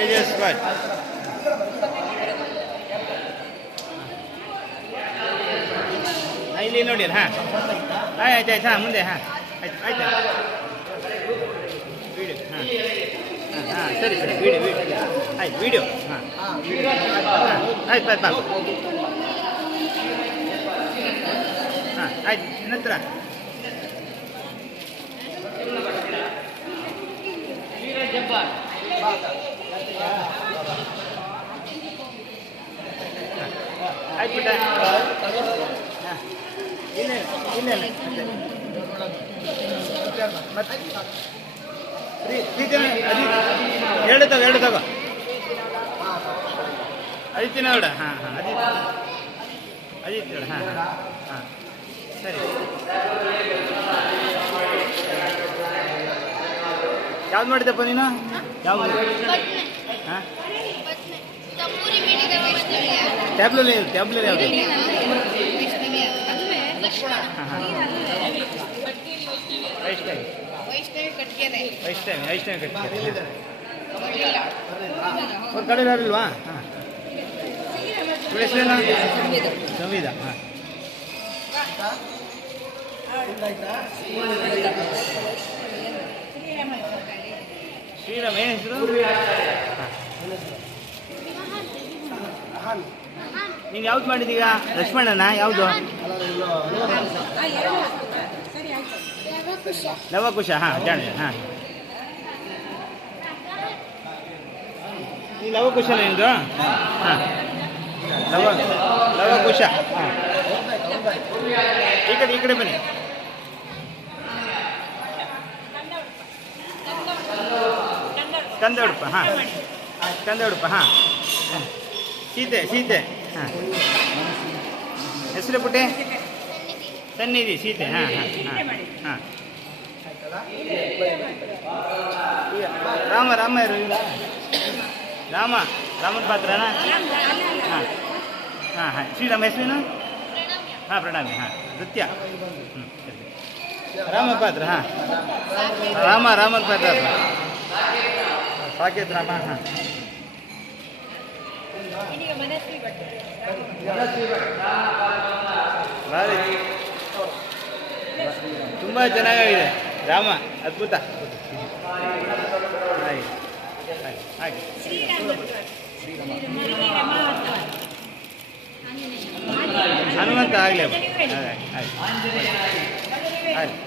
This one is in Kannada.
ತೇಜಸ್ ಬಾಯ್ ಇಲ್ಲಿ ನೋಡಿ ಹಾಂ ಆಯ್ತು ಆಯ್ತು ಹಾಂ ಮುಂದೆ ಹಾಂ ಆಯ್ತು ಆಯ್ತು ವೀಡಿಯೋ ಹಾಂ ಹಾಂ ಹಾಂ ಸರಿ ಸರಿ ವೀಡಿಯೋ ವೀಡಿಯೋ ಆಯ್ತು ವೀಡಿಯೋ ಹಾಂ ಹಾಂ ಆಯ್ತು ಆಯ್ತು ಬಾಬು ಹಾಂ ಆಯ್ತು ನಂತರ ಆಯ್ತು ಬಿಟ್ಟ ಹಾಂ ಅಜಿತ್ ಎರಡು ತಗೋ ಎರಡು ತಗೋ ಅಜಿತಿನ ನೋಡ ಹಾಂ? ಹಾಂ ಅಜಿತ್ ಅಜಿತ್ ನೋಡ ಹಾಂ? ಹಾಂ ಹಾಂ ಸರಿ ಯಾವ್ದು ಮಾಡಿದಪ್ಪ ನೀನು ಯಾವ್ದು ಹಾಂ ಟ್ಯಾಬ್ಲಲ್ಲಿ ಟ್ಯಾಬ್ಲಲ್ಲಿ ಯಾವುದು? ವೈಷ್ಣವಿ ವೈಷ್ಣವಿ ವೈಷ್ಣವಿ ಅವ್ರ ಕಡೆ ಹಾಂ. ಸಂವಿಧ ಹಾಂ. ಶ್ರೀರಾಮ್ ಏನು ಹೆಸರು? ಹಾಂ. ನೀನು ಯಾವ್ದು ಮಾಡಿದೀಗ? ಲಕ್ಷ್ಮಣನ? ಯಾವುದು? ನವಕುಶ. ಹಾಂ, ಜಾಣ. ಹಾಂ. ಈ ಲವಕುಶ ನಿಂದು ಹಾಂ. ಲವ ಲವಕುಶ ಹಾಂ. ಈ ಕಡೆ ಈ ಕಡೆ ಬನ್ನಿ. ಹಾಂ. ಕಂದ ಉಡುಪ ಹಾಂ. ಸೀತೆ ಸೀತೆ. ಹಾಂ. ಹೆಸರು ಪುಟ್ಟೆ? ಸನ್ನಿಧಿ ಸೀತೆ. ಹಾಂ ಹಾಂ ಹಾಂ ಹಾಂ. ರಾಮ ರಾಮ ಇರು ರಾಮ ರಾಮನ ಪಾತ್ರನಾ? ಹಾಂ. ಹಾಂ ಹಾಂ. ಶ್ರೀರಾಮ ಹೆಸರೇನು ಹಾಂ ಪ್ರಣಾಮಿ. ಹಾಂ ನೃತ್ಯ. ಹ್ಞೂ ಸರಿ. ಪಾತ್ರ ಹಾಂ. ರಾಮ ರಾಮನ ಪಾತ್ರ. ಸಾಕೇತ್ ರಾಮ ಹಾಂ. ತುಂಬ ಚೆನ್ನಾಗಿದೆ ರಾಮ ಅದ್ಭುತ. ಹಾಗೆ ಹಾಗೆ ಹನುಮಂತ ಆಗಲಿ ಆಯ್ತು ಆಯ್ತು